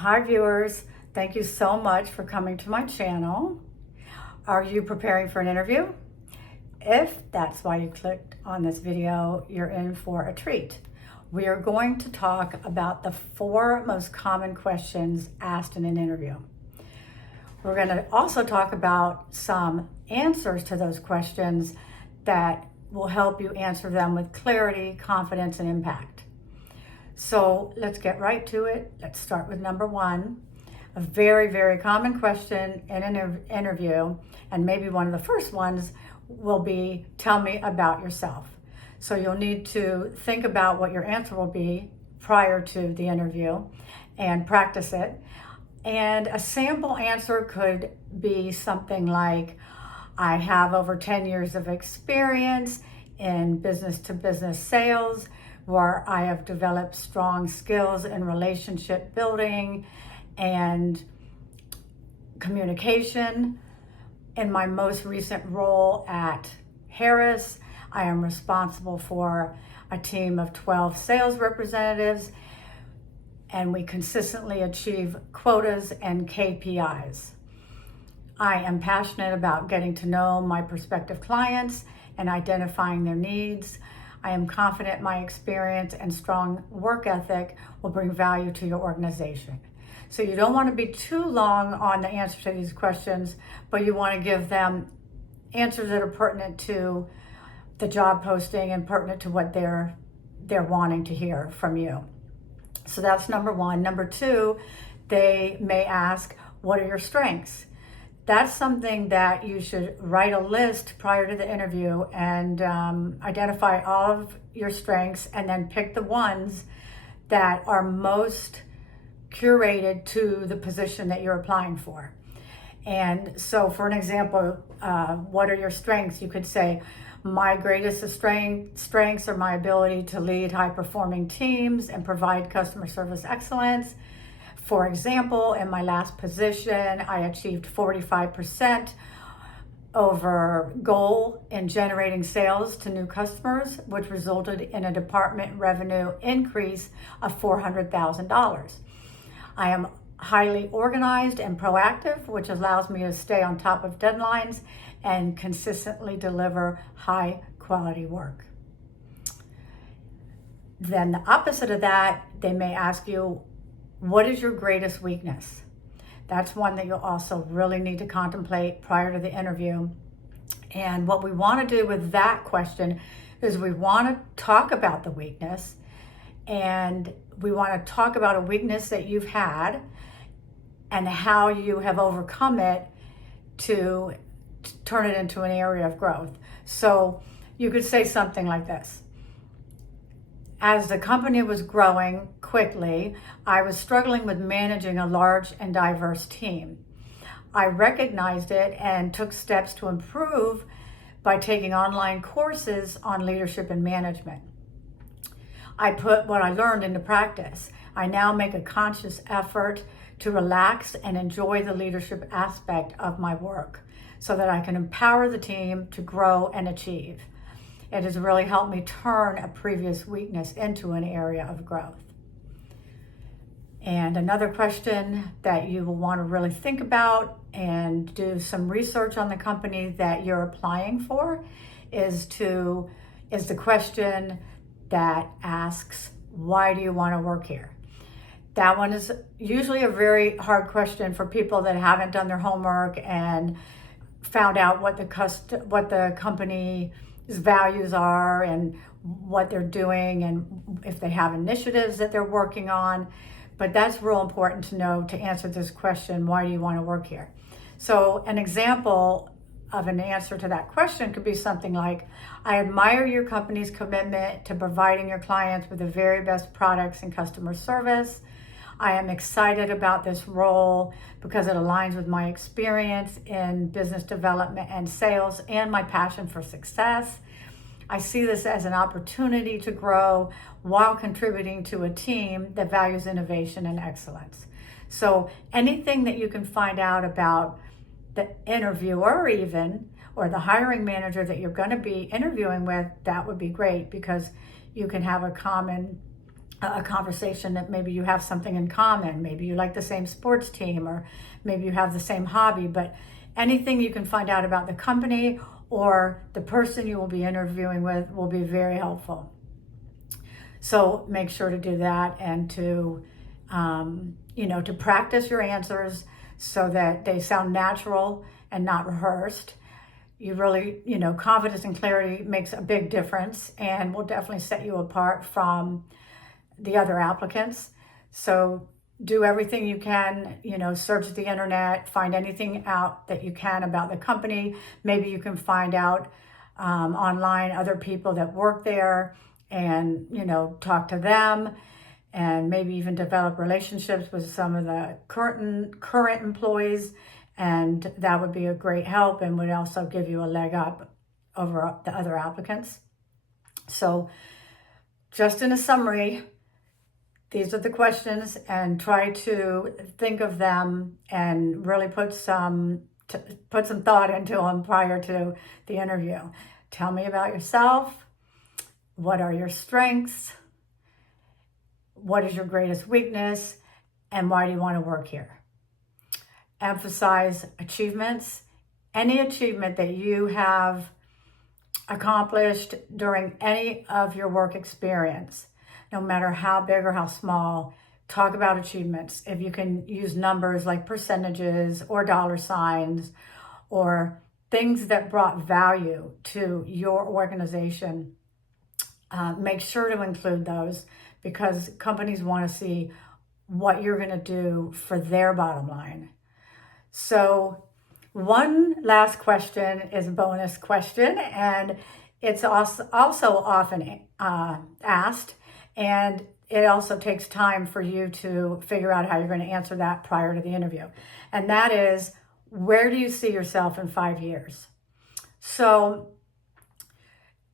Hi viewers, thank you so much for coming to my channel. Are you preparing for an interview? If that's why you clicked on this video, you're in for a treat. We are going to talk about the 4 most common questions asked in an interview. We're going to also talk about some answers to those questions that will help you answer them with clarity, confidence, and impact. So let's get right to it. Let's start with number 1. A very, very common question in an interview, and maybe one of the first ones, will be, tell me about yourself. So you'll need to think about what your answer will be prior to the interview and practice it. And a sample answer could be something like, I have over 10 years of experience in business-to-business sales, where I have developed strong skills in relationship building and communication. In my most recent role at Harris, I am responsible for a team of 12 sales representatives, and we consistently achieve quotas and KPIs. I am passionate about getting to know my prospective clients and identifying their needs. I am confident my experience and strong work ethic will bring value to your organization. So you don't want to be too long on the answer to these questions, but you want to give them answers that are pertinent to the job posting and pertinent to what they're wanting to hear from you. So that's number 1. Number 2, they may ask, what are your strengths? That's something that you should write a list prior to the interview and identify all of your strengths, and then pick the ones that are most curated to the position that you're applying for. And so for an example, what are your strengths? You could say, my greatest strengths are my ability to lead high-performing teams and provide customer service excellence. For example, in my last position, I achieved 45% over goal in generating sales to new customers, which resulted in a department revenue increase of $400,000. I am highly organized and proactive, which allows me to stay on top of deadlines and consistently deliver high quality work. Then the opposite of that, they may ask you, what is your greatest weakness? That's one that you'll also really need to contemplate prior to the interview. And what we want to do with that question is we want to talk about the weakness, and we want to talk about a weakness that you've had and how you have overcome it to turn it into an area of growth. So you could say something like this. As the company was growing quickly, I was struggling with managing a large and diverse team. I recognized it and took steps to improve by taking online courses on leadership and management. I put what I learned into practice. I now make a conscious effort to relax and enjoy the leadership aspect of my work so that I can empower the team to grow and achieve. It has really helped me turn a previous weakness into an area of growth. And another question that you will want to really think about and do some research on the company that you're applying for is the question that asks, why do you want to work here? That one is usually a very hard question for people that haven't done their homework and found out what the company's values are and what they're doing and if they have initiatives that they're working on. But that's real important to know to answer this question, why do you want to work here? So an example of an answer to that question could be something like, I admire your company's commitment to providing your clients with the very best products and customer service. I am excited about this role because it aligns with my experience in business development and sales and my passion for success. I see this as an opportunity to grow while contributing to a team that values innovation and excellence. So anything that you can find out about the interviewer even, or the hiring manager that you're going to be interviewing with, that would be great, because you can have a common a conversation that maybe you have something in common. Maybe you like the same sports team, or maybe you have the same hobby, but anything you can find out about the company or the person you will be interviewing with will be very helpful. So make sure to do that, and to, to practice your answers so that they sound natural and not rehearsed. You really, confidence and clarity makes a big difference and will definitely set you apart from the other applicants. So do everything you can, search the internet, find anything out that you can about the company. Maybe you can find out online other people that work there and, talk to them, and maybe even develop relationships with some of the current employees. And that would be a great help and would also give you a leg up over the other applicants. So just in a summary, these are the questions, and try to think of them and really put some thought into them prior to the interview. Tell me about yourself. What are your strengths? What is your greatest weakness? And why do you want to work here? Emphasize achievements. Any achievement that you have accomplished during any of your work experience, no matter how big or how small, talk about achievements. If you can use numbers like percentages or dollar signs or things that brought value to your organization, make sure to include those, because companies want to see what you're going to do for their bottom line. So one last question is a bonus question, and it's also often asked, and it also takes time for you to figure out how you're going to answer that prior to the interview. And that is, where do you see yourself in 5 years? So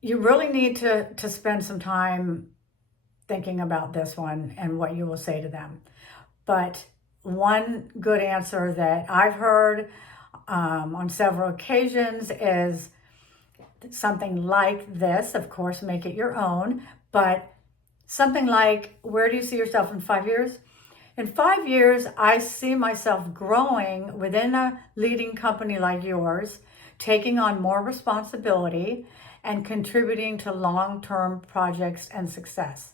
you really need to spend some time thinking about this one and what you will say to them. But one good answer that I've heard on several occasions is something like this. Of course, make it your own, but something like, where do you see yourself in 5 years? In 5 years, I see myself growing within a leading company like yours, taking on more responsibility and contributing to long-term projects and success.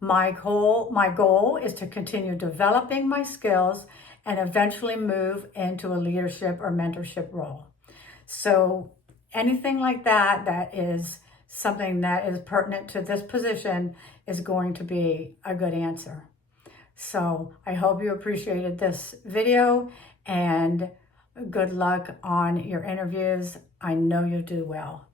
My goal is to continue developing my skills and eventually move into a leadership or mentorship role. So anything like that is something that is pertinent to this position is going to be a good answer. So I hope you appreciated this video, and good luck on your interviews. I know you'll do well.